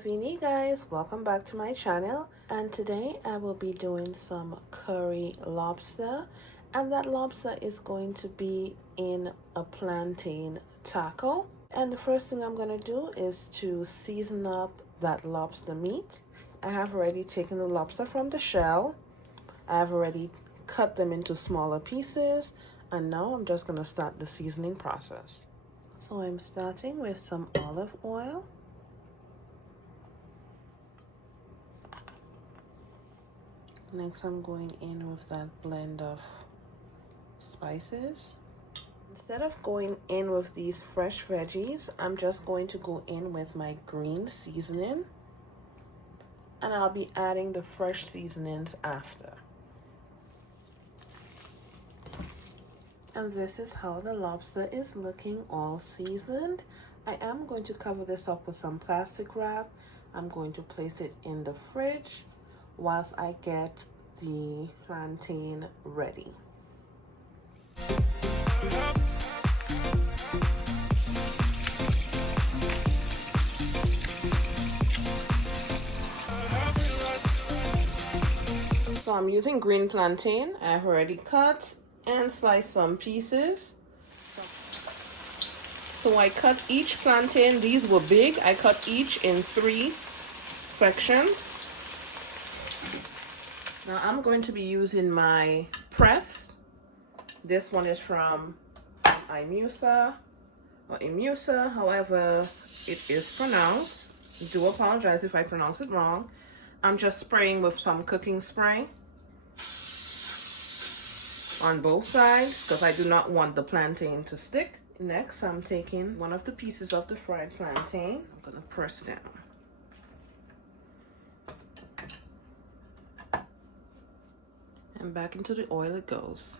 Ravini guys, welcome back to my channel, and today I will be doing some curry lobster, and that lobster is going to be in a plantain taco. And the first thing I'm going to do is to season up that lobster meat. I have already taken the lobster from the shell. I have already cut them into smaller pieces, and now I'm just going to start the seasoning process. So I'm starting with some olive oil. Next, I'm going in with that blend of spices. Instead of going in with these fresh veggies, I'm just going to go in with my green seasoning, and I'll be adding the fresh seasonings after. And this is how the lobster is looking, all seasoned. I am going to cover this up with some plastic wrap. I'm going to place it in the fridge whilst I get the plantain ready. So I'm using green plantain. I've already cut and sliced some pieces. So I cut each plantain. These were big. I cut each in 3 sections. Now I'm going to be using my press. This one is from Imusa or Imusa, however it is pronounced. I do apologize if I pronounce it wrong. I'm just spraying with some cooking spray on both sides because I do not want the plantain to stick. Next, I'm taking one of the pieces of the fried plantain. I'm gonna press down. And back into the oil it goes.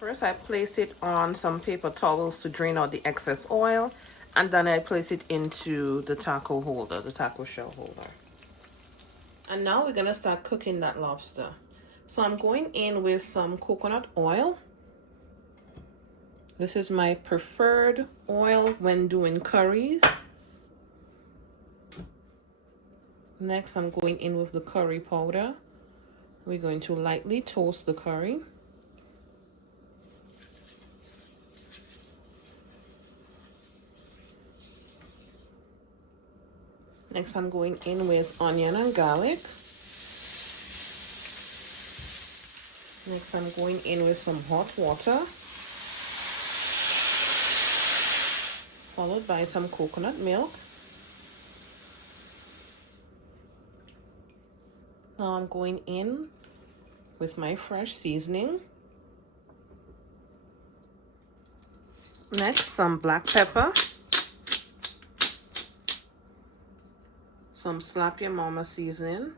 First, I place it on some paper towels to drain out the excess oil, and then I place it into the taco holder, the taco shell holder. And now we're gonna start cooking that lobster. So I'm going in with some coconut oil. This is my preferred oil when doing curries. Next, I'm going in with the curry powder. We're going to lightly toast the curry. Next, I'm going in with onion and garlic. Next, I'm going in with some hot water, followed by some coconut milk. Now I'm going in with my fresh seasoning. Next, some black pepper, some Slap Your Mama seasoning,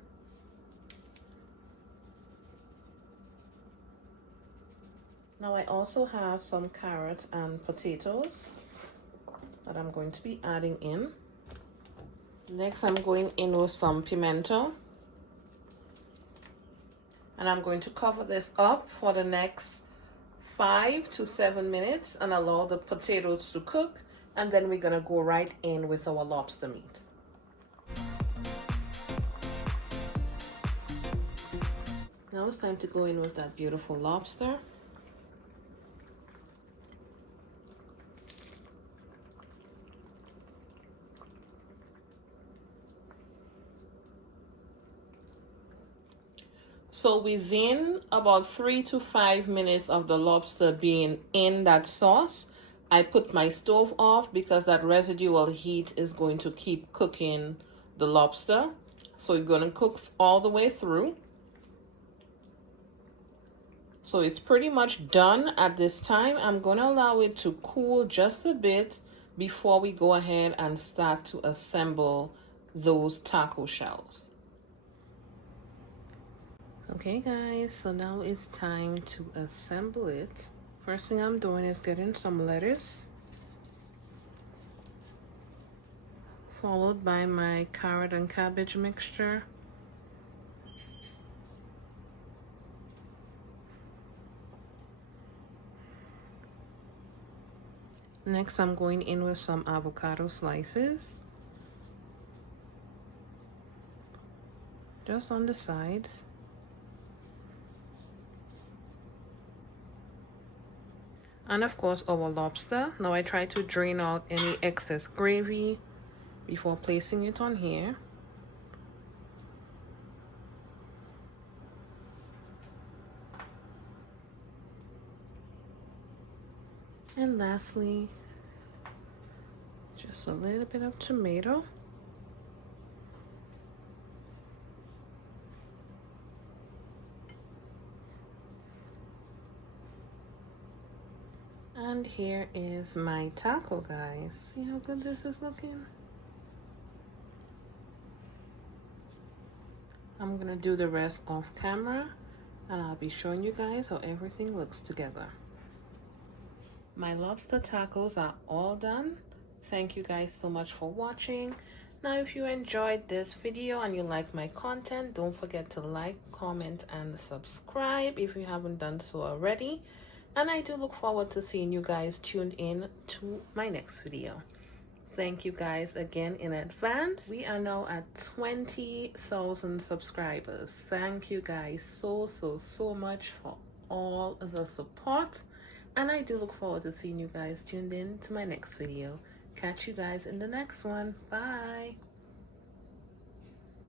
now I also have some carrots and potatoes that I'm going to be adding in. Next, I'm going in with some pimento, and I'm going to cover this up for the next 5 to 7 minutes and allow the potatoes to cook, and then we're gonna go right in with our lobster meat. Now it's time to go in with that beautiful lobster. So within about 3 to 5 minutes of the lobster being in that sauce, I put my stove off because that residual heat is going to keep cooking the lobster. So you're going to cook all the way through. So it's pretty much done at this time. I'm going to allow it to cool just a bit before we go ahead and start to assemble those taco shells. Okay guys, so now it's time to assemble it. First thing I'm doing is getting some lettuce, followed by my carrot and cabbage mixture. Next, I'm going in with some avocado slices, just on the sides. And of course, our lobster. Now I try to drain out any excess gravy before placing it on here. And lastly, just a little bit of tomato. And here is my taco, guys. See how good this is looking? I'm gonna do the rest off camera, and I'll be showing you guys how everything looks together. My lobster tacos are all done. Thank you guys so much for watching. Now, if you enjoyed this video and you like my content, don't forget to like, comment, and subscribe if you haven't done so already. And I do look forward to seeing you guys tuned in to my next video. Thank you guys again in advance. We are now at 20,000 subscribers. Thank you guys so much for all the support. And I do look forward to seeing you guys tuned in to my next video. Catch you guys in the next one. Bye.